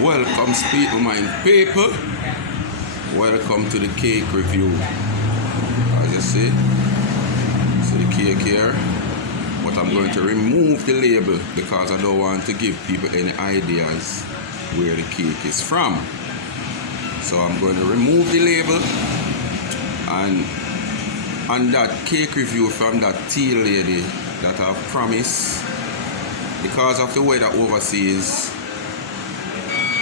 Welcome, Speak My Mind people. Welcome to the cake review. As you see the cake here. But I'm going to remove the label because I don't want to give people any ideas where the cake is from. So I'm going to remove the label, and on that cake review from that tea lady that I've promised, because of the weather overseas,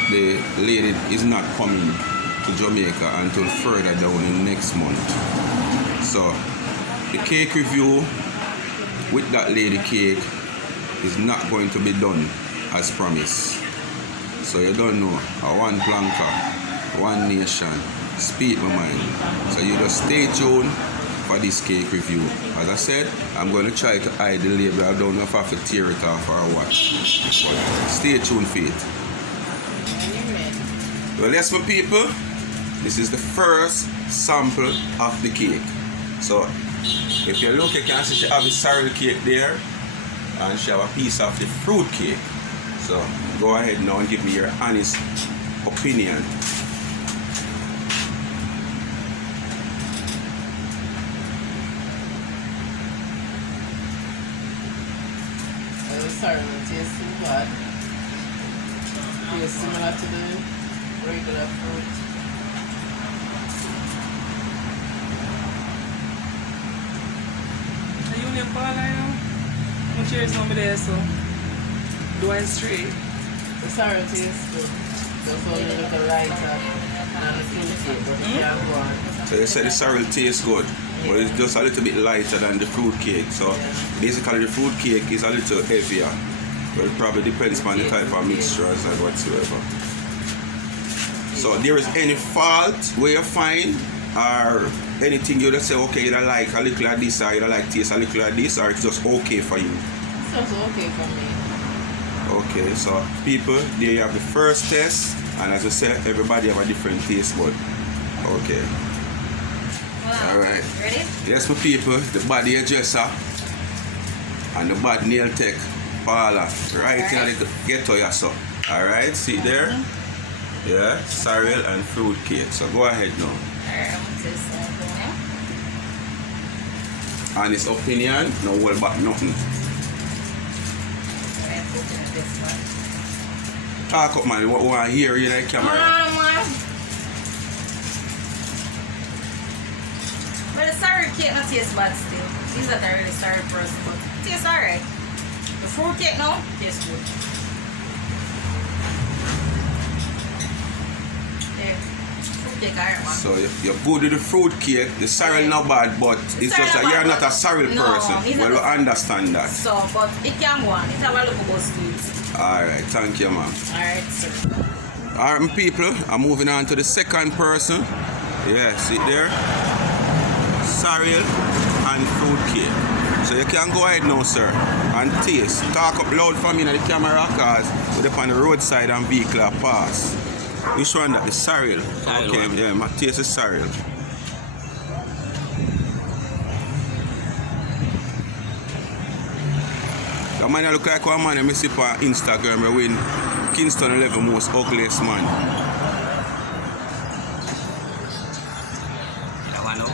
the lady is not coming to Jamaica until further down in next month. So the cake review with that lady cake is not going to be done as promised. So you don't know, one planker, one nation, speak my mind. So you just stay tuned for this cake review. As I said, I'm going to try to hide the label. I don't know if I have to tear it off or what. But stay tuned for it. Well, yes, my people, this is the first sample of the cake. So if you look, you can see she have the sorrel cake there, and she have a piece of the fruit cake. So go ahead now and give me your honest opinion. The sorrel tastes too bad. It's similar to the regular fruit. Are you in your ball now? I'm curious over there, so do I straight? The sorrel tastes good. Just only a little lighter than the fruit cake, but it can't go on. So you said the sorrel tastes good, but it's just a little bit lighter than the fruit cake. So basically the fruit cake is a little heavier. Well, it probably depends on the type of mixtures and whatsoever. So there is any fault where you find, or anything you just say, okay, you don't like a little of this, or you don't like taste a little of this, or it's just okay for you? It's just okay for me. Okay, so people, there you have the first test, and as I said, everybody have a different taste bud. Okay. Wow. Alright. Ready? Yes, my people, the body hairdresser and the bad nail tech parlor right in the ghetto here, so. Alright, see there? Yeah, sorrel and fruit cake. So go ahead now. Alright, I'm going to taste something now. Honest opinion, no hold back nothing. Alright, open this one. Talk up, man. What want to hear you in the camera? But the sorrel cake not taste bad still. These are the really sorry person, but it tastes alright. The fruit cake now tastes good. There. Fruit cake alright, man. So you're good with the fruit cake. The sorrel not bad, but it's just that you're not a sorrel person. Well, we understand that. So, but it can go on. It have a look about sweet. Alright, thank you, ma'am. Alright, sir. Alright, my people, I'm moving on to the second person. Yeah, see there? Sorrel and fruit cake. So you can go ahead now, sir, and taste. Talk up loud for me in the camera because we're up on the roadside and vehicle are pass. Which one that? The sorrel? Okay, yeah, my taste is sorrel. The man look like one man I see on Instagram I win Kingston 11 most ugliest man. That one now?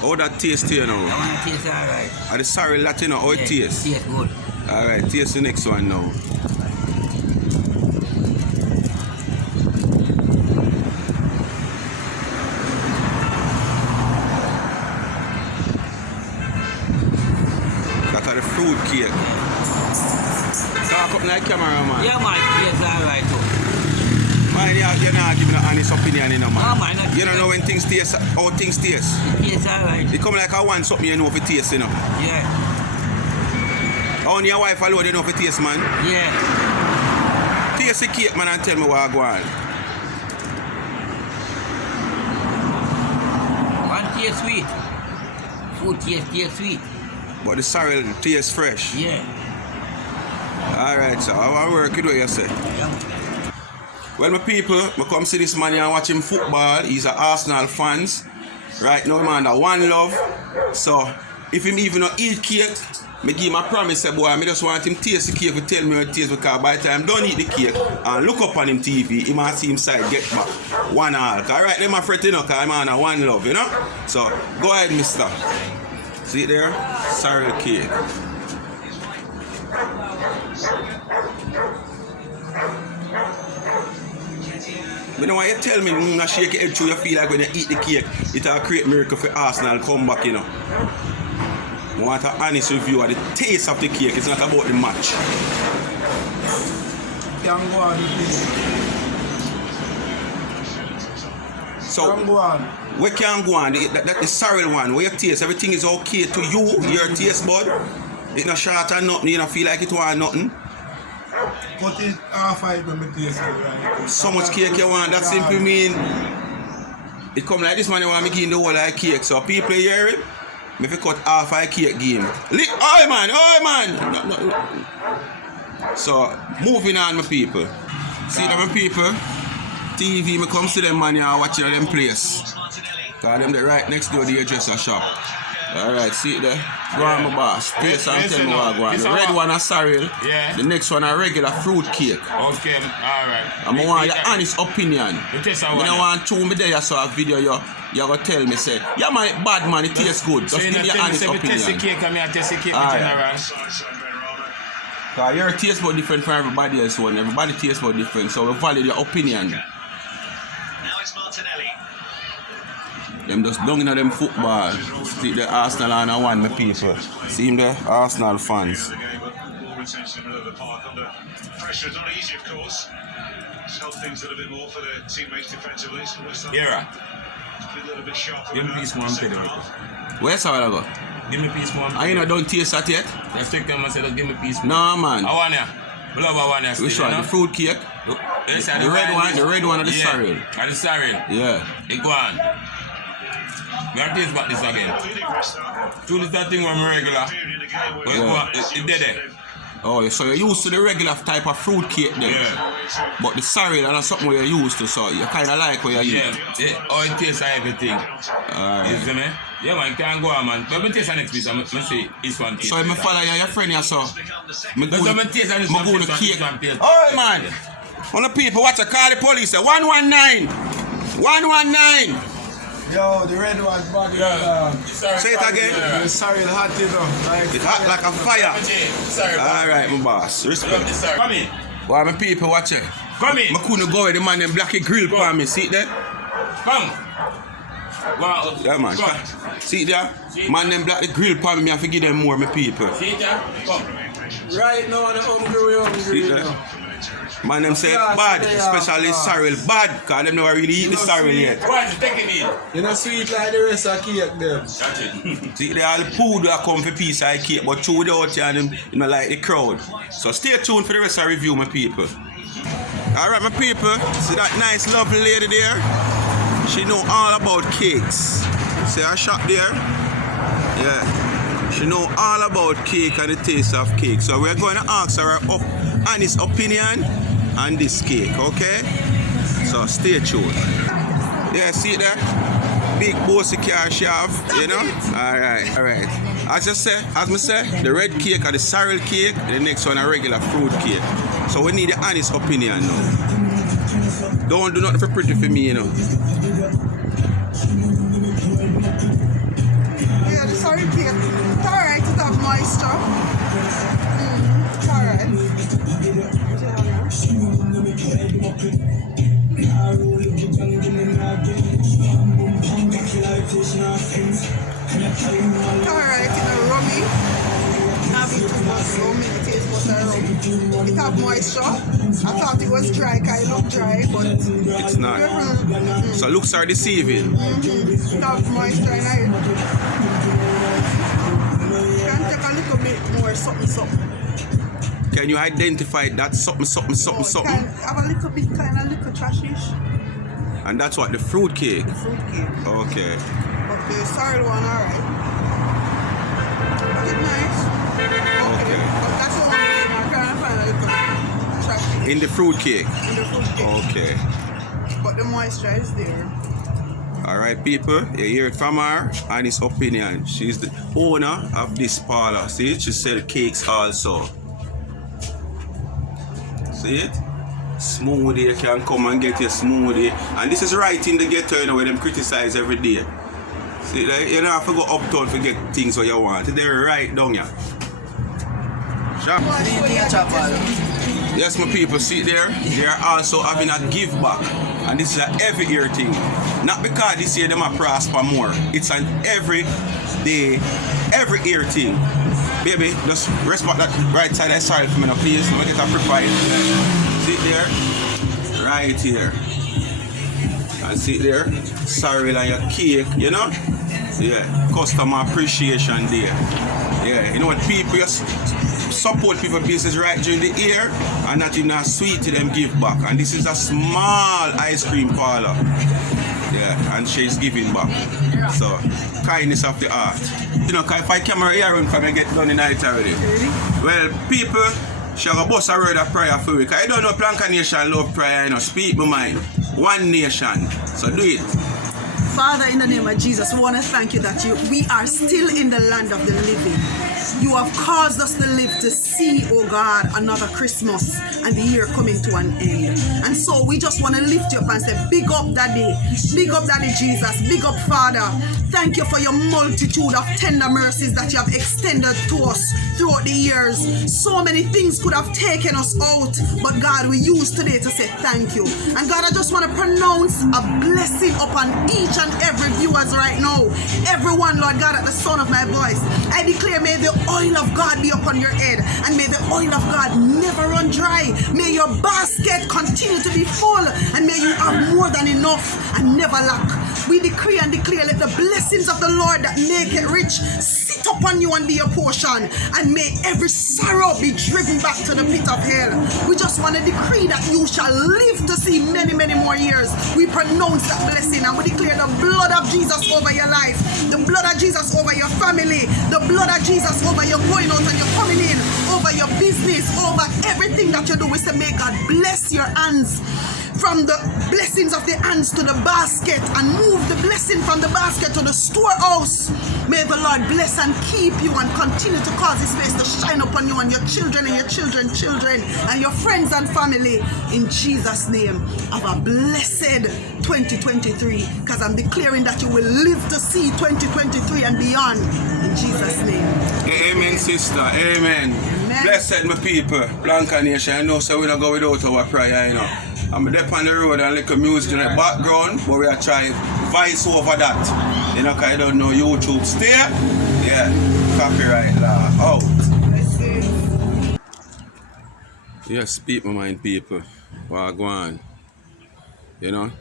How that taste here now? That one tastes alright. Are the sorrel that you know how it tastes? Tastes good. Alright, taste the next one now. That are the fruit cake. Talk up like camera, man. Yeah, man, tastes alright too. Man, you're not giving an honest opinion, you know, man. No, man, You don't know when things taste, how things taste. It tastes alright. It come like I want something you know if it tastes, you know. Yeah, Only your wife alone you know if it tastes, man. yeah. Taste the cake, man, and tell me what I go on. One tastes sweet. Food tastes sweet. But the sorrel tastes fresh. Yeah. Alright, so how work it what you say? Yeah. Well, my people, I come see this man here and watch him football. He's an Arsenal fans. Right now, man, that one love. So, if him even not eat cake, Me give him a promise, say, boy, I just want him taste the cake to tell me how it tastes, because by the time don't eat the cake and look up on him TV, he might see him side get back 1 all. Alright, them my friend, you know, because I'm on a one love, you know? So, go ahead, mister. See it there? Sorrel cake. You know why you tell me not shake your head through, you feel like when you eat the cake, it'll create miracle for Arsenal come back, you know. I want an honest review of the taste of the cake, it's not about the match. Can go on, please. So, Can go on. we can go on, that the sorrel one, where you taste, everything is okay to you, your taste bud. It's not short or nothing, you don't feel like it want nothing. Cut it half I when me taste it, right? So much cake you want, that simply mean it come like this man, you want me give him the whole of the cake. So people hear it, me fi cut half a cake game. Oi man! No. So moving on my people. See them my people, TV me come see them man here watching them place. Cause them they right next door to the hairdresser shop. Alright, see it there? Go on my boss. Place and tell me what I go on. The red one a sorrel. Yeah. The next one a regular fruit cake. Okay, alright. I want your honest opinion. You taste You don't want to me there, you saw a video, you gonna tell me, say, yeah man, bad man, it tastes good. Just give me your honest opinion. Taste the cake and me I taste the cake in Alright. general. Because your taste bud different from everybody else one. Everybody taste bud different, so we value your opinion. Now it's Martinelli. Them just down in them football. See the Arsenal and I want my people. See him there? Arsenal fans. More attention in the middle of the park under pressure. It's not easy, of course. Just help things a little bit more for their teammates defensively. So Yeah. a little bit sharper. Give me piece one pity. Where's I go? Give me piece one. I ain't not done taste that yet? Just take them and say, give me piece one. No man. I want ya. Love I want ya. Which one? The fruit cake? Yes, The red one? The red one or the sorrel? And the sorrel. Yeah. It go on. We are taste back this again. Two little thing when regular. But it go on. It dead there. Oh, so you're used to the regular type of fruit cake then? Yeah. But the sorrel and something where you're used to, so you kind of like where you're Yeah. Oh, it tastes like everything. Alright. You see me? Yeah, man, can't go on, man. But me taste the next piece. I'm say this one taste. So if I follow your friend here, so me That's what me taste and this one go to taste. cake. One taste. Oh man! On the people, watch a call the police. 119! 119! Yo, the red one, body. Yeah. Say it again. The sorry, hot, you know. Like, It's hot like a fire. Sorry, Alright, my boss. Respect. Come in. Why my people watch it? Come in. I couldn't go with the man them black grill for me. See it there? Come. Wow. Yeah man. Come. See it there? Man them black grill for me. I have to give them more, my people. See it there? Come. right now, the hungry, See you that? know. Man them say Yeah, bad, yeah, especially yeah. sorrel bad, cause them never really eat the know, sorrel sweet. yet. Why is it taking in? You know, sweet like the rest of cake, them. That's it. See, they all the food that come for piece of cake, but through the out here and them, you know, like the crowd. So stay tuned for the rest of the review, my people. Alright, my people, see that nice, lovely lady there? She know all about cakes. See her shop there? Yeah. She know all about cake and the taste of cake. So we're going to ask her honest opinion on this cake, okay? So stay tuned. Yeah, see it there? Big bossy car she have, you know? Alright. As I say, the red cake or the sorrel cake, the next one a regular fruit cake. So we need the honest opinion now. Don't do nothing for pretty for me, you know. Yeah, the sorry cake. It's alright to have moisture. It's alright. It's alright, you know, rummy. Not be too much rummy, it tastes butter rum. It have moisture. I thought it was dry, because it looked dry, but It's not. So looks are deceiving. it have moisture in it. Can take a little bit more something. Can you identify that something? Can have a little bit, kind of little trashish. And that's what, the fruit cake? The fruit cake. Okay. But the sorrel one, alright. It's nice. Okay. But that's the only thing I can't find a little trashish In the fruit cake? in the fruit cake. Okay. But the moisture is there. Alright, people, you hear it from her and his opinion. She's the owner of this parlor. See, she sells cakes also. See it? Smoothie, you can come and get your smoothie. And this is right in the ghetto, you know, where them criticize every day. See, like, you don't have to go uptown to get things what you want. They're right down here. Sure. Yes, my people, see there? They are also having a give back. And this is an every year thing. Not because this year them a prosper more. It's an every day, every year thing. Baby, just respect that right side of sorry for me now, please. Let me get a prepared. See there? Right here. And see there? Sorry on your cake, you know? Yeah. Customer appreciation there. Yeah, you know what, people just support people business right during the year and not even a sweet to them give back. And this is a small ice cream parlor. Yeah, and she's giving back. So, kindness of the heart. You know, if I camera here and I get done in night already. Well, people, she have a bust a word of prayer for me. I don't know Plankashop love prayer, you know, speak my mind. One nation. So do it. Father, in the name of Jesus, we want to thank you that we are still in the land of the living. You have caused us to live to see, oh God, another Christmas and the year coming to an end. And so we just want to lift you up and say, big up Daddy Jesus, big up Father. Thank you for your multitude of tender mercies that you have extended to us throughout the years. So many things could have taken us out, but God, we use today to say thank you. And God, I just want to pronounce a blessing upon each and every viewers right now. Everyone, Lord God, at the sound of my voice, I declare, may the oil of God be upon your head, and may the oil of God never run dry. May your basket continue to be full, and may you have more than enough and never lack. We decree and declare, let the blessings of the Lord that make it rich sit upon you and be your portion, and may every sorrow be driven back to the pit of hell. We just want to decree that you shall live to see many, many more years. We pronounce that blessing, and we declare the blood of Jesus over your life, the blood of Jesus over your family, the blood of Jesus over your going out and your coming in, over your business, over everything that you do. We say, may God bless your hands, from the blessings of the hands to the basket, and move the blessing from the basket to the storehouse. May the Lord bless and keep you and continue to cause his face to shine upon you and your children and your children's children and your friends and family. In Jesus' name, have a blessed 2023, because I'm declaring that you will live to see 2023 and beyond. In Jesus' name. Amen, sister. Amen. Amen. Blessed my people. Plankashop, I know so we don't go without our prayer, you know. I'm there on the road and little music in the background, but we are trying voice over that. You know, because I don't know YouTube stay. Yeah, copyright law out. Yes, speak my mind, people. Well, go on. You know,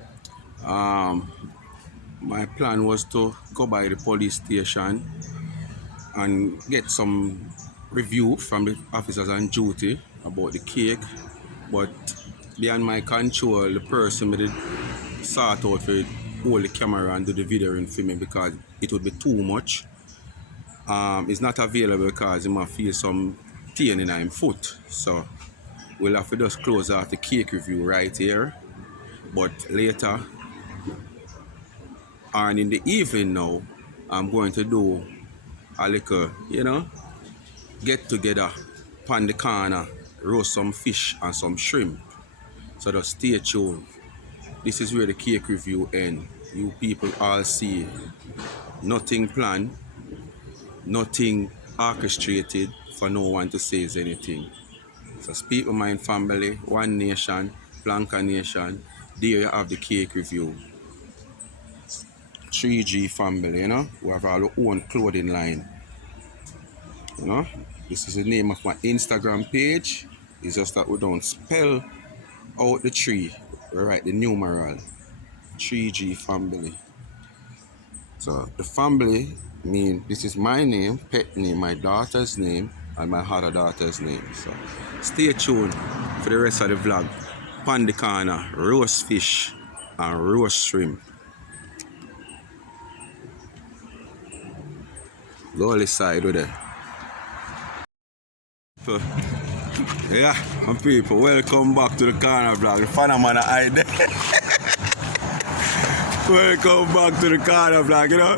my plan was to go by the police station and get some review from the officers on duty about the cake, but beyond my control, the person did sort out to hold the camera and do the videoing for me because it would be too much. It's not available because he might feel some pain in his foot. So we'll have to just close off the cake review right here. But later, and in the evening now, I'm going to do a little, you know, get together on the corner, roast some fish and some shrimp. So just stay tuned. This is where the cake review ends. You people all see nothing planned, nothing orchestrated for no one to say anything. So speak with my family, one nation, Plankashop. There you have the cake review. 3G family, you know, we have our own clothing line. You know, this is the name of my Instagram page. It's just that we don't spell out the 3, we write the numeral 3G family. So the family mean this is my name, pet name, my daughter's name, and my other daughter's name. So stay tuned for the rest of the vlog. Pan the corner, roast fish and roast shrimp. Go on this side with it. Yeah, my people, welcome back to the corner vlog. The fan man I there. Welcome back to the corner vlog, you know.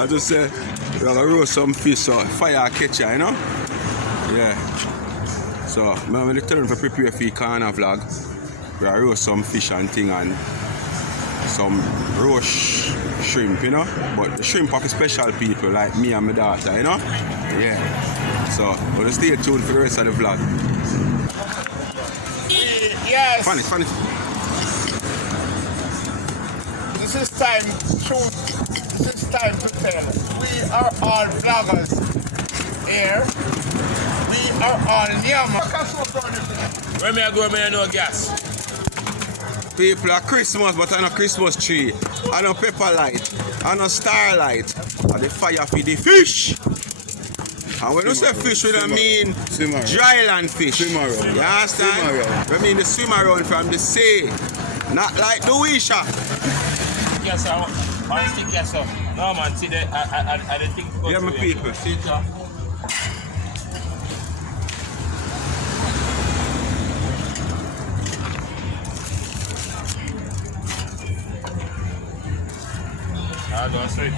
I just say we're gonna roast some fish, so fire catcher, you know. Yeah. So I'm gonna tell them to prepare for the corner vlog. We're gonna roast some fish and thing and some roast shrimp, you know. But the shrimp are for special people like me and my daughter, you know. Yeah. So we'll stay tuned for the rest of the vlog. Yes. Funny. This is time to tell. We are all vloggers here. We are all Nyam. Where may I go, may I know gas? People are Christmas, but I no Christmas tree. I no pepper light. I no starlight. And the fire for the fish. And when you say fish, we don't mean dry land fish. You understand? We mean the swim around from the sea. Not like the wisha. Yes, I stick yes, sir. No, man, see the, I think. Yeah, my people. See it, sir. I don't say it.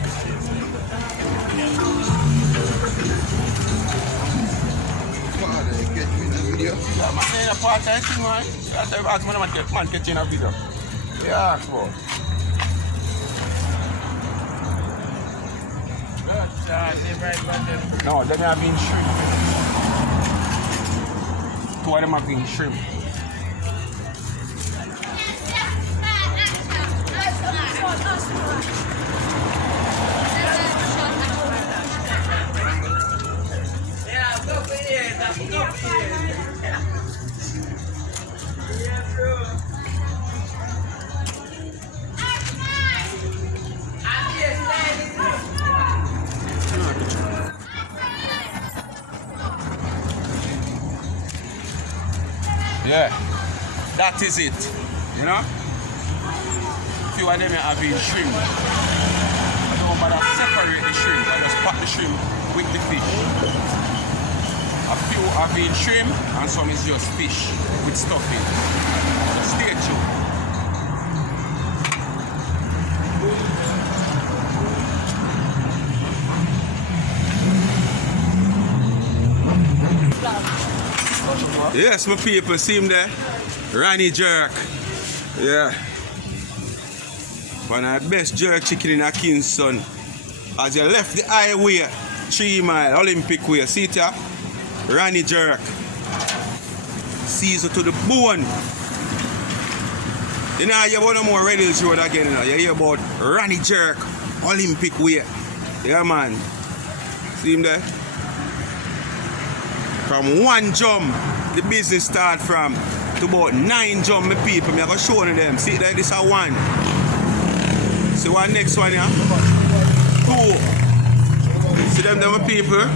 Yeah, man, in a part time thing, man. That's why I ask man catching a video. Yeah, bro. No, then have been shrimp. Two of them have been shrimp. Yeah, that is it, you know. Few of them have been shrimp. I don't bother separate the shrimp, I just pat the shrimp with the fish. A few have been shrimp and some is just fish with stuffing. So stay tuned. Yes, my people, see him there? Ronnie Jerk. Yeah. One of the best jerk chicken in a Kingston. As you left the highway, 3 mile, Olympic way. See it here? Ronnie Jerk. Season to the bone. You know, you want no more Red Hills Road again, you know. You hear about Ronnie Jerk, Olympic way. Yeah, man. See him there? From 1 jump, the business start from to about 9 jump, my people. I'm going to show them. See there, this is 1. See one next one, yeah? 2. See them, my people.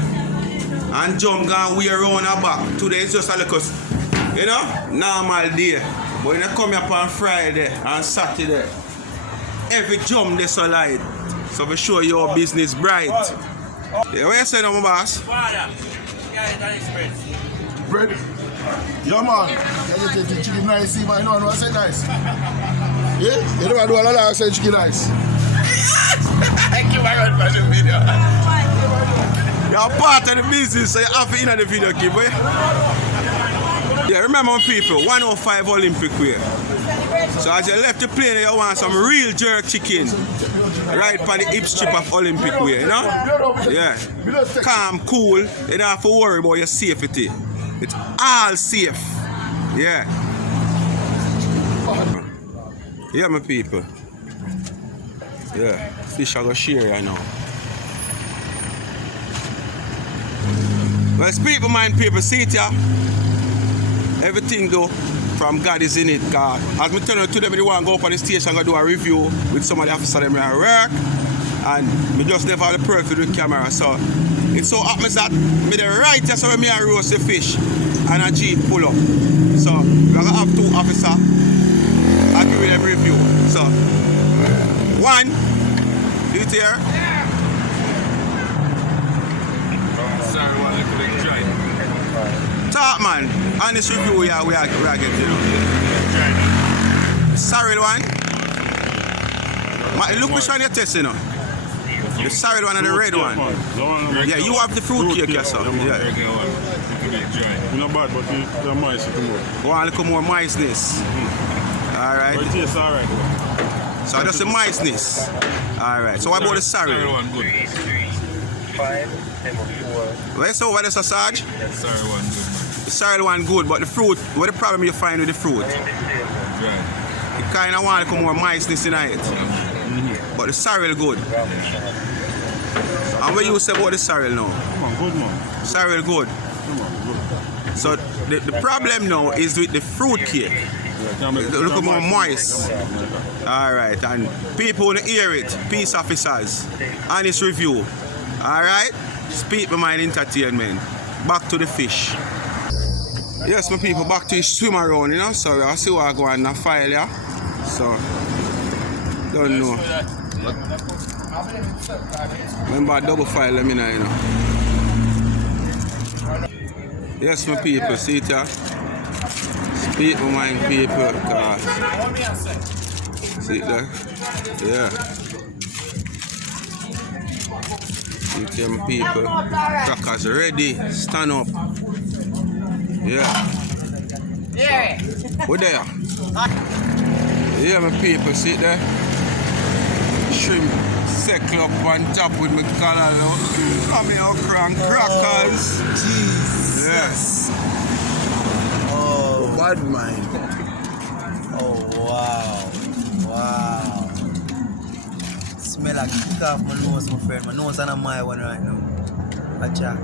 And jump gone way around our back. Today it's just a little, you know, normal day. But when you come here on Friday and Saturday, every jump they so light. So we show your business bright. Yeah, what you say now, my boss? Bread. Yeah, man. You get the chicken nice, see, man. You know what I say nice? Yeah? You don't do a lot of say chicken nice. Thank you very much for the video. You're part of the business, so you have to in the video, kid, boy. Yeah, remember, people, 105 Olympic way. So as you left the plane, you want some real jerk chicken. Right for the hip strip of Olympic way, you know? Yeah. Calm, cool. You don't have to worry about your safety. It's all safe. Yeah. Yeah, my people. Yeah. Fish I go share, you know. Well, speak my mind, people. See it, yeah? Everything though from God is in it, God. As me tell you to them, they want to go up on the station and do a review with some of the officers them at work, and me just never have the perfect with camera. So it so happens that me the right just when me and roast the fish and a jeep pull up. So we're gonna have 2 officers and give them review. So 1, do it here. Sorry, one little dry. Talk, man. On this review we are getting, you know. Sorry, one. Look which one you're testing now. The sorrel one and the red one. Yeah, you have the fruit cake yourself. Yeah. Not bad, but the mice come more. Want a little more miceness. Alright. But it tastes alright. So that's the miceness. Alright. So what about the sorrel? One good. Where's over there, Sarge? Sorry, one good. The sorrel one good, but the fruit, what the problem you find with the fruit? Right. You kind of want a little more miceness in it. But the sorrel good. And what you say about the sorrel now? Come on, good man. Sorrel good. Come on, good. So the problem now is with the fruit cake. Look more moist. Alright, and people want to hear it. Peace officers. Honest review. Alright? Speak my mind entertainment. Back to the fish. Yes, my people, back to the swim around, you know. So I see what I go on the file here. So don't know. Remember double file, let me know, you know. Yes, my people, see it here. Speak my mind, people, because see it there? Yeah. See it here, my people. Crackers ready, stand up. Yeah. Yeah. What there? Yeah, my people, see it there? Shrimp circle up on top with my collar. Come here, okra and crackers. Jesus. Yes. Oh, bad mind. Oh, wow. Wow. Smell like kick off my nose, my friend. My nose on my one right now. Acha.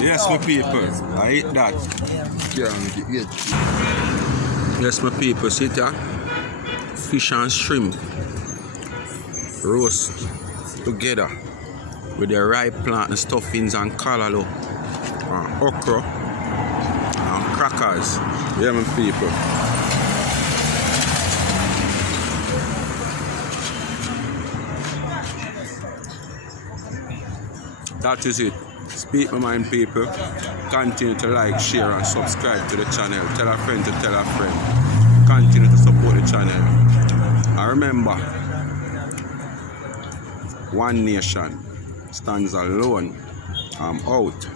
Yes, my people. I eat that. Yeah. Yes, my people. See it here? Fish and shrimp roast together with the ripe plant and stuffings and callaloo and okra and crackers. Yeah, my people. That is it. Speak my mind, people. Continue to like, share and subscribe to the channel. Tell a friend to tell a friend. Continue to support the channel. And remember, one nation stands alone. I'm out.